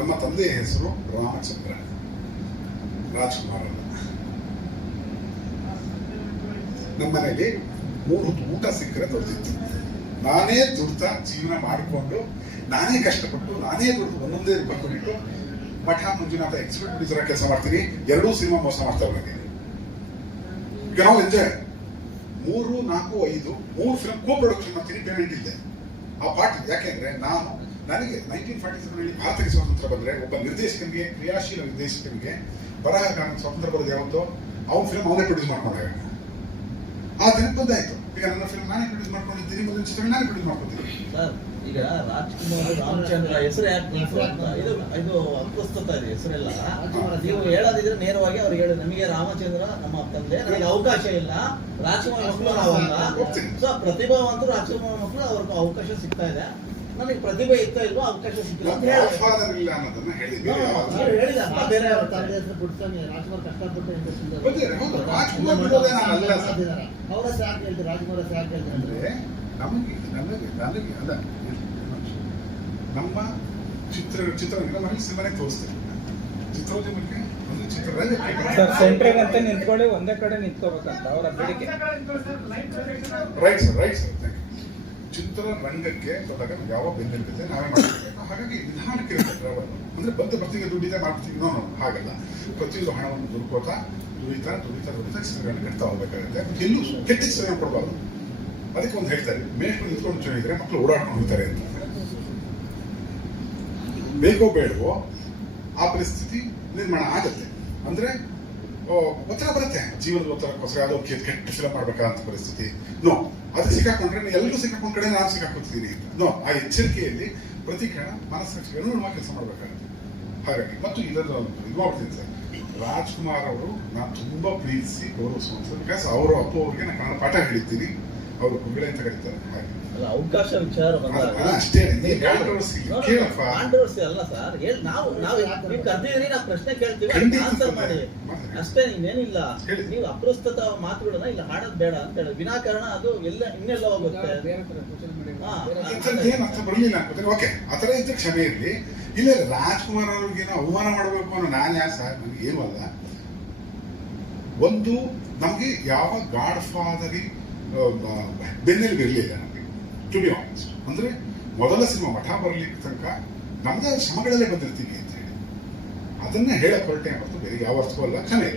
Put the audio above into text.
ನಮ್ಮ ತಂದೆಯ ಹೆಸರು ರಾಮಚಂದ್ರ ರಾಜ್ಕುಮಾರ್ ಅಲ್ಲ. ನಮ್ಮ ಮನೆಗೆ 3 ಊಟ ಸಿಕ್ಕರೆ ದೊಡ್ಡದಿತ್ತು. ನಾನೇ ದುಡ್ತಾ ಜೀವನ ಮಾಡಿಕೊಂಡು ನಾನೇ ಕಷ್ಟಪಟ್ಟು ನಾನೇ ದುಡ್ದು ಒಂದೊಂದೇ ರೂಪಾಯಿ ಕೊಟ್ಟು ಮಠ ಮಂಜುನಾಥ ಎಕ್ಸ್ಪರ್ಟ್ ಪ್ರೊಡ್ಯೂಸರ್ ಕೆಲಸ ಮಾಡ್ತೀನಿ. 2 ಸಿನಿಮಾ ಮೋಸ ಮಾಡ್ತಾ ಹೋಗಿ ನಾವು ಎಂಜಾಯ್ 3, 4, 5 3 ಫಿಲ್ಮ್ ಕೋ ಪ್ರೊಡಕ್ಷನ್ ಮಾಡ್ತೀನಿ. ಪೇಮೆಂಟ್ ಇದೆ ಆ ಪಾರ್ಟ್. ಯಾಕೆಂದ್ರೆ ನನಗೆ 1947 ಭಾರತಕ್ಕೆ ಸ್ವಾತಂತ್ರ್ಯ ಬಂದ್ರೆ ಒಬ್ಬ ನಿರ್ದೇಶಕನಿಗೆ, ಕ್ರಿಯಾಶೀಲ ನಿರ್ದೇಶಕನಿಗೆ, ಬರಹಗಾರನಿಗೆ ಸ್ವಾತಂತ್ರ್ಯ ಬರೋದು ಯಾವತ್ತೋ ಅವನ ಫಿಲ್ಮ್ ಅವನೇ ಪ್ರೊಡ್ಯೂಸ್ ಮಾಡ್ಕೊಂಡಾಗ ಆ ದಿನಕ್ಕೆ ಬಂದಾಯ್ತು. ಈಗ ನನ್ನ ಫಿಲ್ಮ್ ನಾನೇ ಪ್ರೊಡ್ಯೂಸ್ ಮಾಡ್ಕೊಂಡಿದ್ದೀನಿ, ಮೊದಲ ಚಿತ್ರ ನಾನೇ ಪ್ರೊಡ್ಯೂಸ್ ಮಾಡ್ಕೊತೀನಿ. ಈಗ ರಾಜ್ಕುಮಾರ್ ರಾಮಚಂದ್ರ ಹೆಸರು ಯಾಕೆ ಇದು ಅಪ್ರಸ್ತುತ ಇದೆ ಹೆಸರೆಲ್ಲ. ನೀವು ಹೇಳೋದಿದ್ರೆ ನೇರವಾಗಿ ಅವ್ರು ಹೇಳಿ, ನಮಗೆ ರಾಮಚಂದ್ರ ನಮ್ಮ ತಂದೆ, ನನಗೆ ಅವಕಾಶ ಇಲ್ಲ, ರಾಜ್ಕುಮಾರ್ ಮಕ್ಕಳು ನಾವಲ್ಲ. ಸೊ ಪ್ರತಿಭಾವಂತರು ರಾಜ್ಕುಮಾರ್ ಮಕ್ಕಳು ಅವ್ರಿಗೆ ಅವಕಾಶ ಸಿಗ್ತಾ ಇದೆ. ನನಗೆ ಪ್ರತಿಭೆ ಇತ್ತೋ ಇಲ್ವೋ ಅವಕಾಶ ಸಿಕ್ಕಿಲ್ಲ ಅಂತ ನಮ್ಮ ಚಿತ್ರರಂಗ ಮನೇಲಿ ಸಿನಿಮಾನೇ ತೋರಿಸ್ತಾರೆ. ಚಿತ್ರೋದ್ಯಮಕ್ಕೆ ಒಂದು ಸೆಂಟ್ರಿಗೆ ಅಂತ ನಿಂತ್ಕೊಳ್ಳಿ, ಒಂದೇ ಕಡೆ ನಿಂತ್ಕೋಬೇಕಂತ ಅವರ ಬೇಡಿಕೆ. Right sir. ಚಿತ್ರರಂಗಕ್ಕೆ ಬಂದಾಗ ಯಾವ ಬೆನ್ನೆಲುಬಿದೆ ನಾವೇ ಮಾಡಬೇಕು. ಹಾಗಾಗಿ ನಿಧಾನಕ್ಕೆ ಅಂದ್ರೆ ಬರ್ತಿಗೆ ದುಡ್ಡಿದೆ ಮಾಡ್ತೀವಿ. ಹಾಗಲ್ಲ, ಪ್ರತಿಯೊಂದು ಹಣವನ್ನು ದುಡ್ಕೋತಾ ದುಡಿತಾ ಚಿತ್ರಗಳನ್ನು ಕಟ್ತಾ ಹೋಗ್ಬೇಕಾಗುತ್ತೆ. ಎಲ್ಲೂ ಕೆಟ್ಟ ಚಿತ್ರಣ ಕೊಡಬಾರ್ದು. ಅದಕ್ಕೆ ಒಂದು ಹೇಳ್ತಾರೆ, ಮೇಷ್ಟ್ರು ನಿಂತ್ಕೊಂಡು ಚೆನ್ನಾಗಿದ್ರೆ ಮಕ್ಕಳು ಓಡಾಡ್ಕೊಂಡು ಹೋಗ್ತಾರೆ ಅಂತ. ಬೇಕೋ ಬೇಡವೋ ಆ ಪರಿಸ್ಥಿತಿ ನಿರ್ಮಾಣ ಆಗುತ್ತೆ. ಅಂದ್ರೆ ಒತ್ತಡ ಬರುತ್ತೆ, ಜೀವನದ ಒತ್ತಡಕ್ಕೋಸ್ಕರ ಯಾವುದೋ ಕೆಟ್ಟ ಫಿಲಮ್ ಮಾಡ್ಬೇಕಂತ ಪರಿಸ್ಥಿತಿ. ಅದು ಸಿಕ್ಕಾಕೊಂಡ್ರೆ ಎಲ್ಲರೂ ಸಿಕ್ಕಾಕೊಂಡ್ ಕಡೆ ನಾನು ಸಿಕ್ಕಾಕೊತೀನಿ ಅಂತ. ಆ ಎಚ್ಚರಿಕೆಯಲ್ಲಿ ಪ್ರತಿ ಕ್ಷಣ ಮನಸ್ಸಾಕ್ಷಿಗೆ ಅನುಗುಣವಾಗಿ ಕೆಲಸ ಮಾಡ್ಬೇಕಾಗುತ್ತೆ. ಹಾಗಾಗಿ ಮತ್ತು ಇದನ್ನು ಇದು ಮಾಡ್ತೀನಿ ಸರ್, ರಾಜ್ಕುಮಾರ್ ಅವರು ನಾನು ತುಂಬಾ ಪ್ರೀತಿಸಿ ಗೌರವಿಸುವಂತ. ಬಿಕಾಸ್ ಅವರು ಅಪ್ಪು ಅವ್ರಿಗೆ ನಾನು ಕನ್ನಡ ಪಾಠ ಹೇಳಿದ್ದೀನಿ, ಅವರು ಕುಂಗಳೆ ಅಂತ ಕರೀತಾರೆ. ಹಾಗೆ ಅವಕಾಶ ವಿಚಾರ ಅಷ್ಟೇ ಕಾಂಟ್ರವರ್ಸಿ ಅಲ್ಲ ಸರ್. ನೀವು ಕರ್ದಿದ್ರಿ, ನಾವು ಪ್ರಶ್ನೆ ಕೇಳ್ತೀವಿ, ಆನ್ಸರ್ ಮಾಡಿ ಅಷ್ಟೇ, ಇನ್ನೇನಿಲ್ಲ. ನೀವು ಅಪ್ರಸ್ತುತ ಮಾತುಗಳನ್ನ ಇಲ್ಲ ಹಾಡೋದ್ ಬೇಡ ಅಂತ ಹೇಳಿ ವಿನಾಕಾರಣ ಅದು ಇನ್ನೆಲ್ಲ ಹೋಗುತ್ತೆ. ಬರಲಿಲ್ಲ ಓಕೆ, ಆತರ ಇದ್ರೆ ಕ್ಷಮೆ ಇರಲಿ. ಇಲ್ಲ ರಾಜ್ಕುಮಾರ್ ಅವ್ರಿಗೇನೋ ಅವಮಾನ ಮಾಡಬೇಕು ಅನ್ನೋ ನಾನು ಯಾರು ಸರ್, ನನಗೆ ಏನೂ ಅಲ್ಲ. ಒಂದು ನಮ್ಗೆ ಯಾವ ಗಾಡ್ ಫಾದರಿ ಬೆನ್ನೆಲುಬು ಇರಲಿಲ್ಲ ನಮಗೆ, ಟು ಬಿ ಆನೆಸ್ಟ್. ಅಂದ್ರೆ ಮೊದಲ ಸಿನಿಮಾ ಮಠ ಬರಲಿಕ್ಕೆ ತನಕ ನಮ್ದೇ ಶ್ರಮಗಳಲ್ಲೇ ಬಂದಿರ್ತೀವಿ ಅಂತ ಹೇಳಿ ಅದನ್ನೇ ಹೇಳಕ್ ಹೊರಟೆ ಹೊರತು ಬೇರೆ ಯಾವ ಅರ್ಥವೂ ಅಲ್ಲ. ಕ್ಷಮೆ